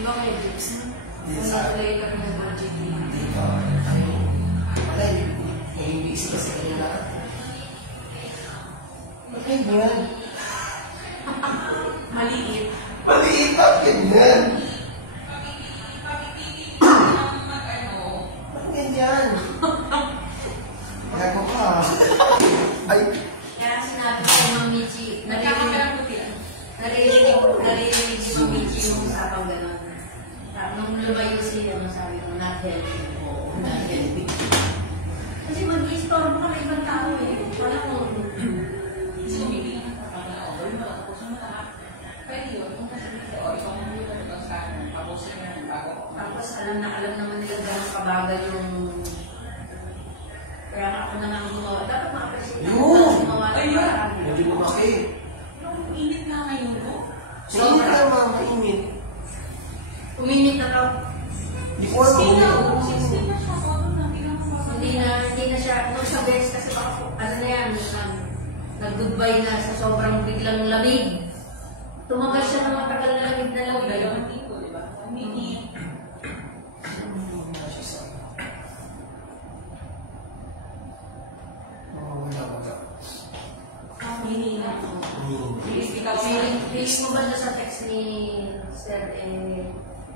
Di ba may tips? Hindi sa play kami ng budget. Hindi ba? Ano? Wala yung busy kasi kayo lahat. Okay ba yan? Maliit. Maliit at ganyan. Ba't ganyan? Gago ka. Ay. Kaya sinabi ko yung Michi, naririnig si Michi yung usapang gano'n. Nung lumayo siya, sabi ko, not healthy. Oo, not healthy. Kasi mag-i-store mo ka na ibang tao eh. Wala mo. Kasi umibig ka ng trabaho. Or matapos mo na. Pwede yun. Kung kasi o ikaw mo yun ang sa akin. Tapos yun bago. Tapos alam naman nila gano'ng kabagal yung... Kaya ako na nga gumawa. Dapat ma-appreciate ako. Ayun! Hindi lumaki. Yung init na ngayon ko. Mainit ka mga mainit. Uminit na to. Hindi ko alam kung hindi na siya. Nung sa best kasi baka ano na yan, nag-goodbye na sa sobrang biglang lamig. Tumagal siya ng matagal na lamig na lamig. Dalawang tipo, di ba? Uminit. Please mo ba sa text ni Sir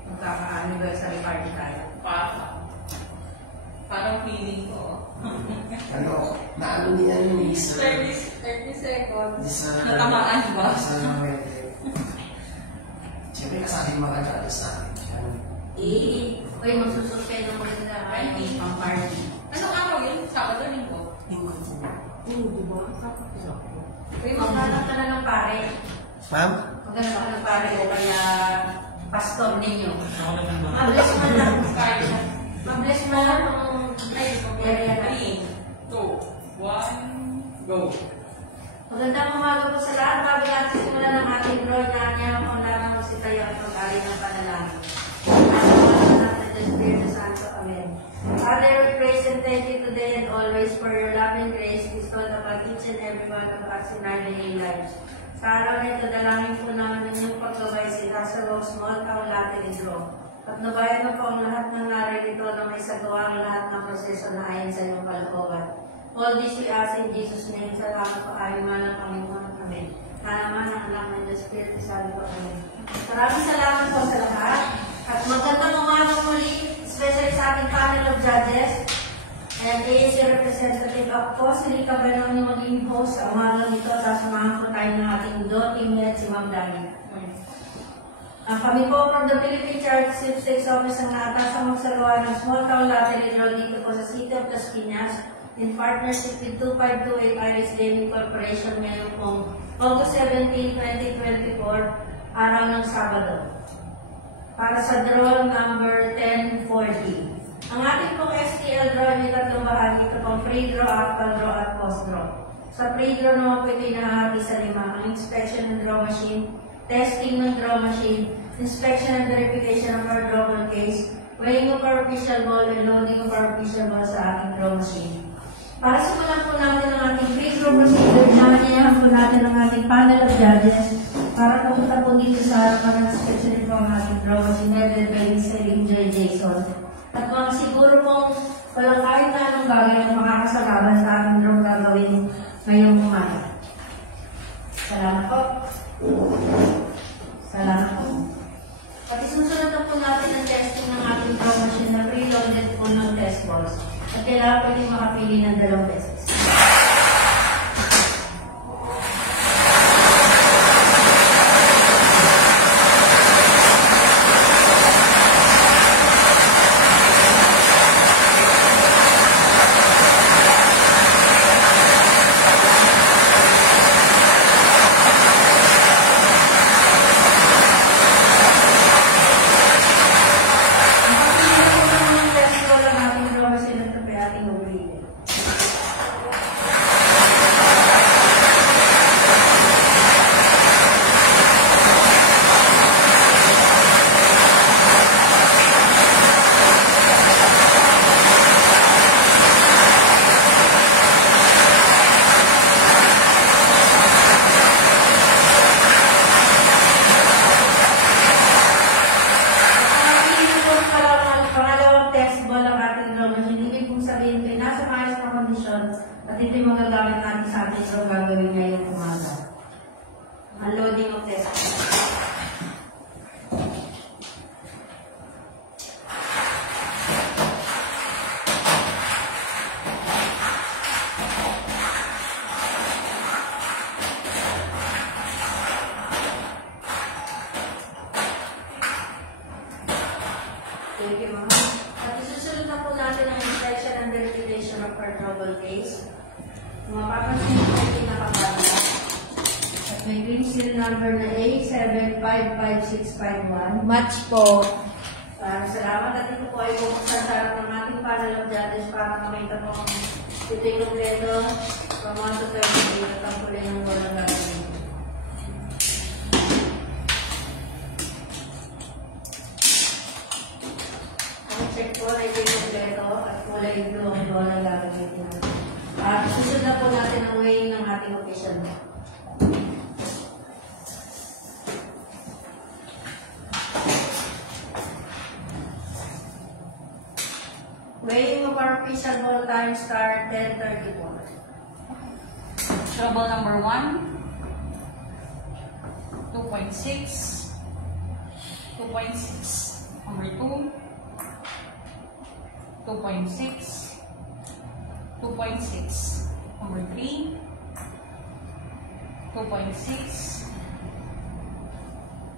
magkaka-anniversary party tayo? Parang feeling ko. ano, naano niya yung isa. 30 seconds. Natamaan ba? Siyempre kasali mga judges natin. Uy, magsususpend ng maganda. Ay, pang-party. Anong araw yun? Sabado, Linggo? Linggo po. Di ba? Uy, maghanap ka na ng pare. Ma'am? Maghanap ka ng pare o kaya pastor ninyo. Mabless mo lang. Mabless mo lang ang area natin. 3, 2, 1, go! Magandang umaga po sa lahat. Bago natin simulan ng ating draw na niya kung lamang mo si tayo ang pag-ali ng panalangin. Father, we praise and thank you today and always for your loving grace bestowed upon each and every one of us in our daily lives. Sa araw na ito, dalangin po namin ng iyong paggabay sa Rose Small Town Latin Draw. At nabayad mo po ang lahat ng naririto na may sagawa ang lahat ng proseso na ayon sa iyong kalooban. All this we ask in Jesus' name. Salamat po ayon man ng Panginoon. Amen. Kanaman ang anak ng the Spirit, sabi po. Amen. Maraming salamat po sa lahat. At magandang umaga muli, especially sa ating panel of judges. And AAC representative ako, si Rika Benoni maging host sa umaga nito. Sasamahan po tayo ng ating teammate, si Ma'am Dani. Kami po from the Philippine Charity Sweepstakes Office ang naatasang magsagawa ng small town lottery draw dito po sa City of Las Piñas in partnership with 2528 Iris Gaming Corporation ngayon pong August 17, 2024, araw ng Sabado. Para sa draw number 1040. Ang ating pong STL draw ay tatlong bahagi. Ito pong pre-draw, actual draw, at post-draw. Sa pre-draw naman po ito inahati sa 5. Ang inspection ng draw machine, testing ng draw machine, inspection and verification of our drawable case, weighing of our official ball, and loading of our official ball sa ating draw machine. Para simulan po natin ang ating pre-draw procedure, nanyayahan po natin ang ating panel of judges para pupunta po dito sa harapan ng inspection po ang ating draw machine, headed by Mr. Injoy Jason. At mga siguro pong walang kahit na anong bagay na makakasalaman sa ating draw gagawin ngayong umaga. Salamat po. Salamat po. At isusunod na po natin ang testing ng ating draw machine na preloaded po ng test balls. At kailangan po din makapili ng 2 beses. Thank you, ma'am. At isusunod na po natin ang inspection and verification of our trouble case. Mapapansin po ay pinakabala. At may green seal number na A755651. Match po. Salamat. At ito po ay bubuksan sa harap ng ating panel of judges para makita po ang ito yung kompleto from 1 to 30 at ang kulay ng walang gagawin. Check po ay ito yung kompleto at kulay blue ang walang gagawin. At susunod na po natin ang weighing ng ating official. Weighing of our official ball time start 10:34. Trouble number 1, 2.6, 2.6. Number 2, 2.6, 2.6. Number 3, 2.6,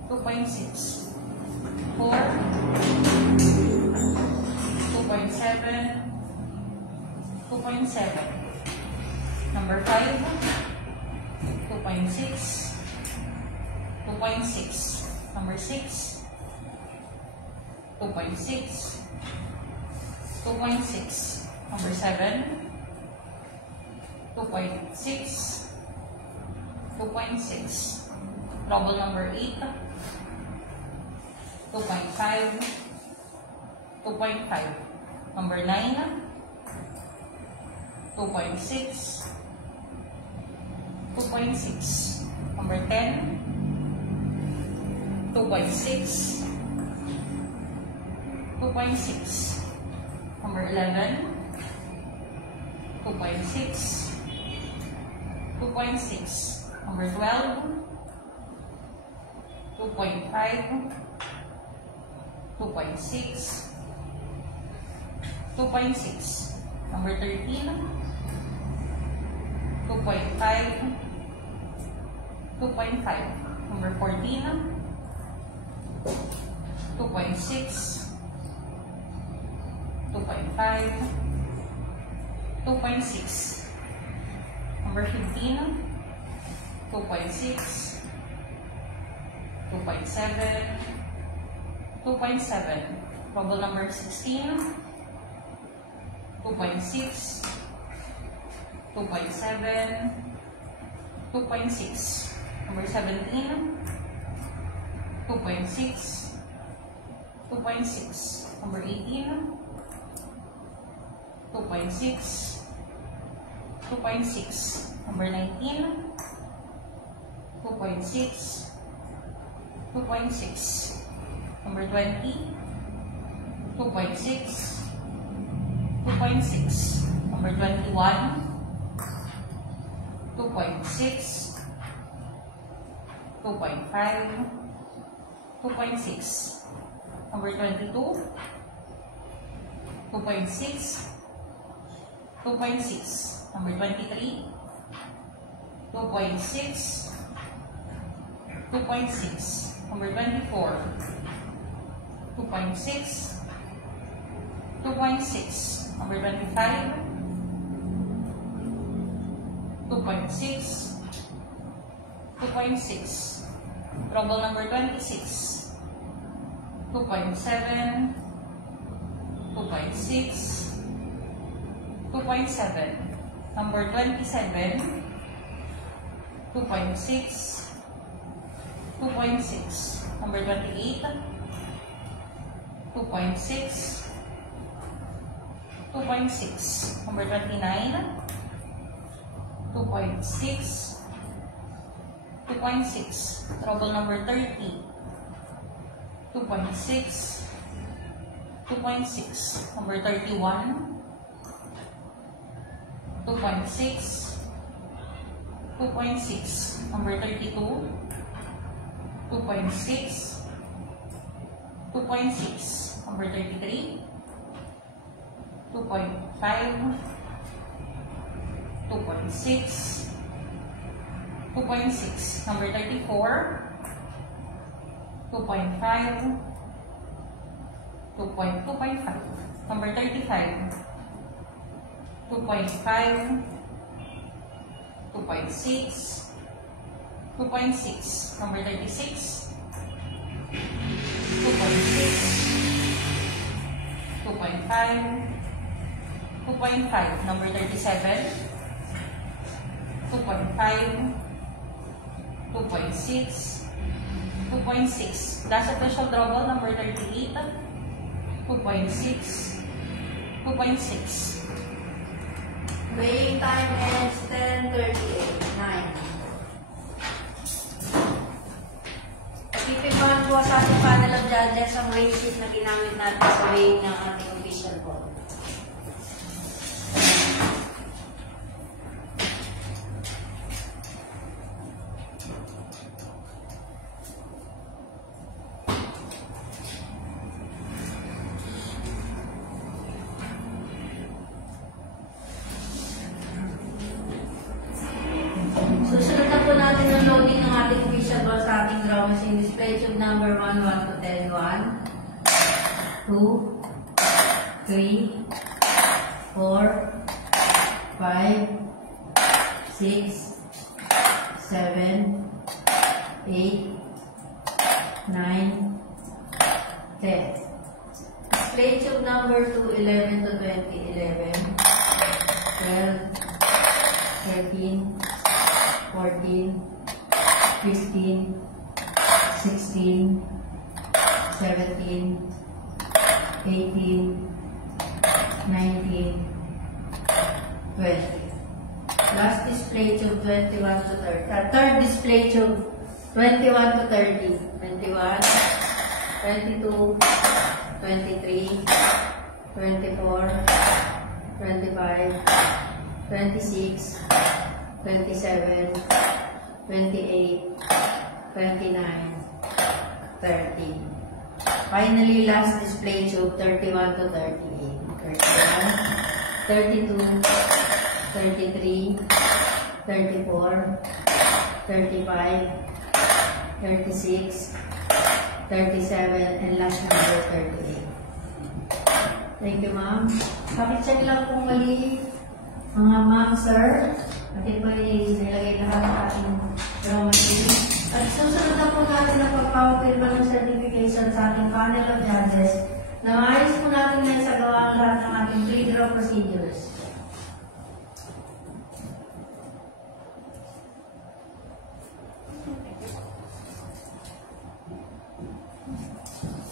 2.6. 4, 2.7, 2.7. Number 5, 2.6, 2.6. Number 6, 2.6, 2.6. Number 7, 2.6, 2.6. Trouble number 8, 2.5, 2.5. Number 9, 2.6, 2.6. Number 10, 2.6, 2.6. Number 11, 2.6, 2.6. Number 12, 2.5, 2.6, 2.6. Number 13, 2.5, 2.5. Number 14, 2.6, 2.5, 2.6. Number 15, 2.6, 2.7, 2.7. Trouble number 16, 2.6, 2.7, 2.6. Number 17, 2.6, 2.6. Number 18, 2.6, 2.6. Number 19, 2.6, 2.6. Number 20, 2.6, 2.6. Number 21, 2.6, 2.5, 2.6. Number 22, 2.6, 2.6. Number 23, 2.6, 2.6. Number 24, 2.6, 2.6. Number 25, 2.6, 2.6. Trouble number 26, 2.7, 2.6, 2.7. Number 27, 2.6, 2.6. Number 28, 2.6, 2.6. Number 29, 2.6, 2.6. Trouble number 30, 2.6, 2.6. Number 31, 2.6, 2.6. Number 32, 2.6, 2.6. Number 33, 2.5, 2.6, 2.6. Number 34, 2.5, 2.5. Number 35. 2.5. 2.6. 2.6. Number 36. 2.6. 2.5. 2.5. Number 37. 2.5. 2.6. 2.6. Last official double, number 38. 2.6. 2.6. Weighing time ends 10:38. 9. Ipipahan po sa ating panel of judges ang weight sheet na ginamit natin sa weighing ng ating official board. Susunod na po natin ang loading ng ating official ball sa ating draw machine. Display tube number 1, 1 to 10, 1, 2, 3, 4, 5, 6, 7, 8, 9, 10. Display tube number 2, 11 to 20, 11, 12, 13, 14, 15, 16, 17, 18, 19, 20. Last display tube 21 to 30. Third display tube 21 to 30. 21, 22, 23, 24, 25, 26, 27, 28, 29, 30. Finally, last display tube, 31 to 38. 31, 32, 33, 34, 35, 36, 37, and last number, 38. Thank you, ma'am. Pakicheck lang kung mali mga ma'am, sir. Atin po nilagay lahat ng ating draw machine. At susunod na po natin ang pagpapapirma ng certification sa ating panel of judges na maayos po natin na isagawa ang lahat ng ating pre-draw procedures.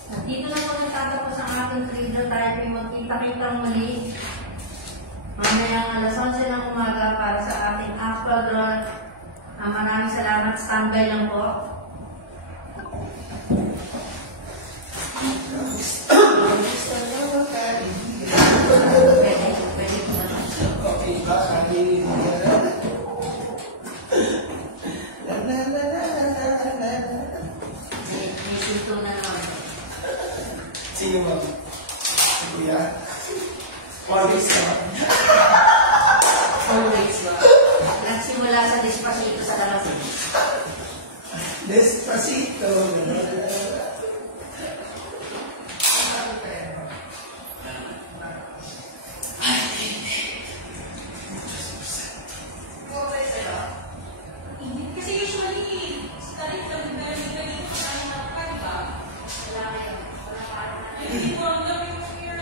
At dito na po nagtatapos ang ating pre-draw. Tayo po magkita-kitang muli mamayang alas 11 ng umaga para sa ating actual draw. Maraming salamat. Standby lang po. Okay ba? May sinto na naman. Sino mo? Kuya? 4 weeks naman. 4 weeks ba? Nagsimula sa Despacito sa labas. Despacito. Kasi usually, study from the very beginning, hindi ko ang love yung here.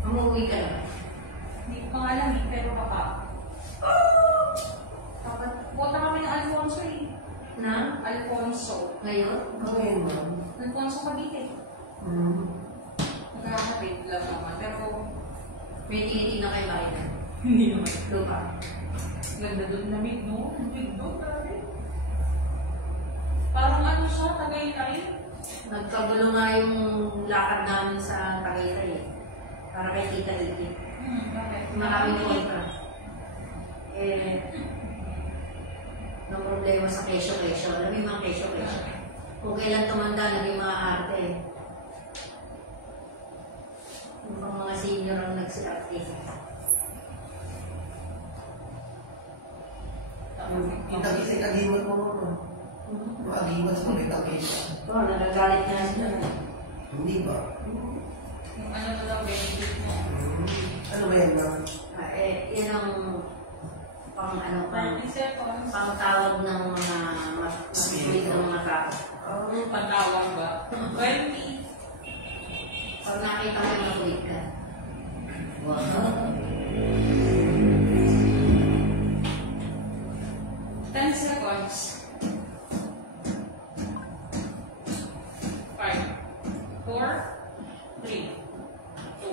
Umuwi ka na. Hindi ko nga alam eh, pero baka. Dapat, bota kami ng Alfonso eh. Na? Alfonso. Ngayon? Ngayon, ma'am. Alfonso Cavite. Nagkakapit lang naman, pero May tingin na kay Mike. hindi naman. Lupa. Ganda doon na mid, no? Mid doon, grabe. Parang ano siya, Tagaytay. Nagkagulo nga yung lakad namin sa Tagaytay eh. Para kay Tita Iti. Bakit? Maraming kontra. No problema sa kesyo-kesyo. Alam mo yung mga kesyo-kesyo. Kung kailan tumanda, naging mga arte eh. Yung mga senior ang nagsiaktif. Agimat mo naman. Agimat sa mga takita. Oo, nagagalit nga sila. Hindi ba? Yung ano na lang, benefit mo. Ano ba yan, ma'am? Yun ang pang 30 seconds. pang tawag ng mga masulit ng mga tao. Pantawag ba? 20. Pag nakita mo yung masulit ka. Wow. 10 seconds. 5, 4, 3, 2,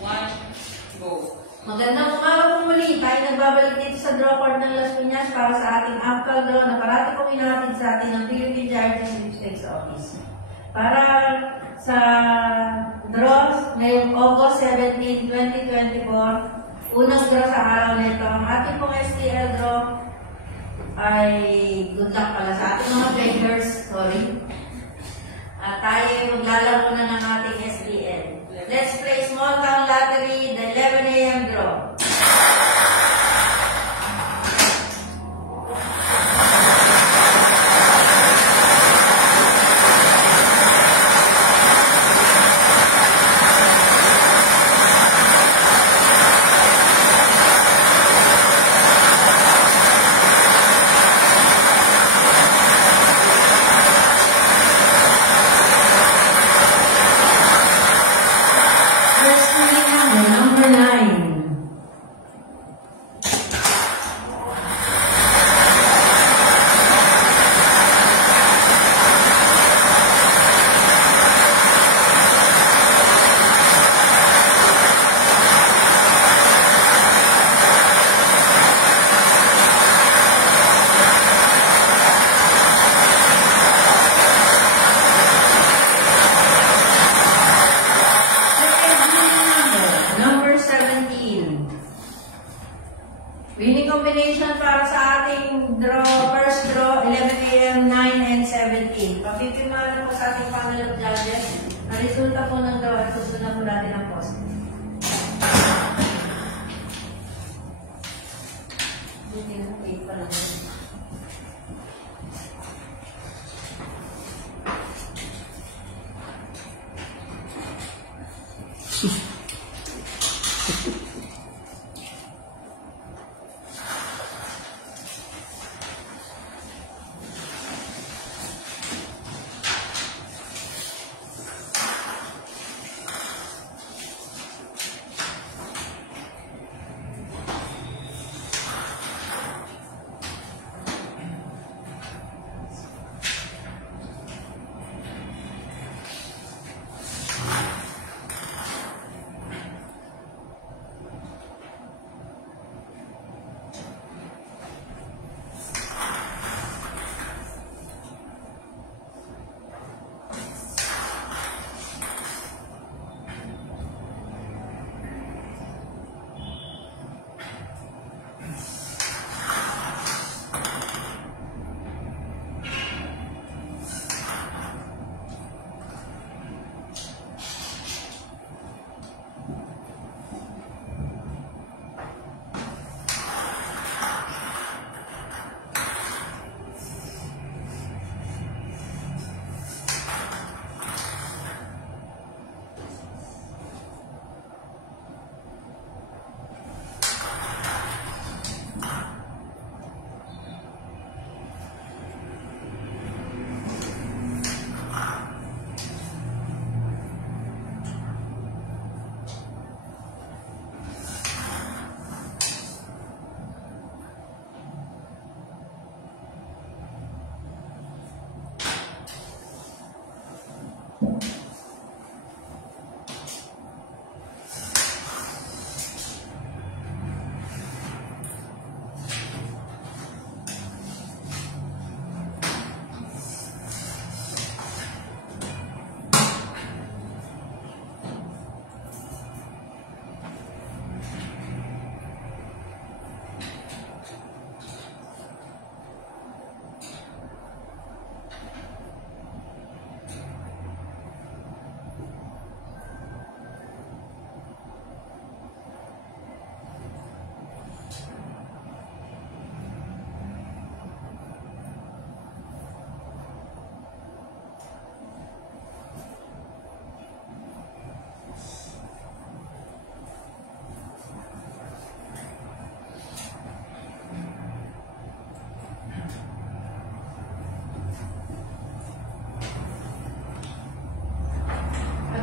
1, go. Magandang umaga po muli. Tayo nagbabalik dito sa draw court ng Las Piñas para sa ating APCAL draw na parati pong inahatid sa atin ng Philippine Charity Sweepstakes Office. Para sa draws ngayong August 17, 2024, unang draw sa araw nito, ang ating pong STL draw ay good luck pala sa ating mga beggars, sorry. At tayo maglalaro na ng ating STL. Let's play small town lottery, the 11 a.m. draw. Winning combination para sa ating draw, first draw, 11 a.m., 9 and 17. Pagpipirmahan na po sa ating panel of judges. Ang resulta po ng draw at susunod po natin ang post. Hindi na, wait pa lang.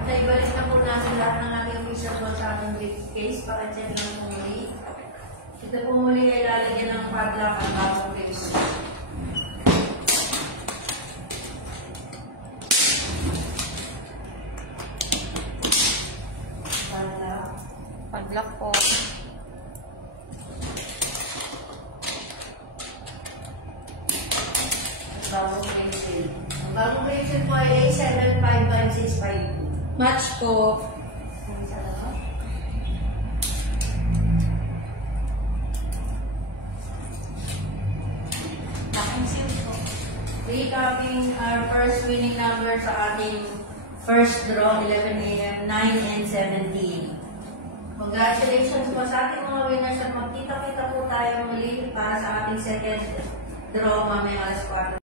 Ibalik na po natin lahat ng ating official call sa ating briefcase para check lang po muli. Ito po muli ay lalagyan ng padlock ang bagong case. Padlock po. bagong pencil. Ang bagong pencil po ay A755652. Match po. Ang isa na ba? Aking seal po. Recapping our first winning number sa ating first draw, 11 a.m., 9 and 17. Congratulations po sa ating mga winners at magkita-kita po tayo muli para sa ating second draw mamaya alas 4.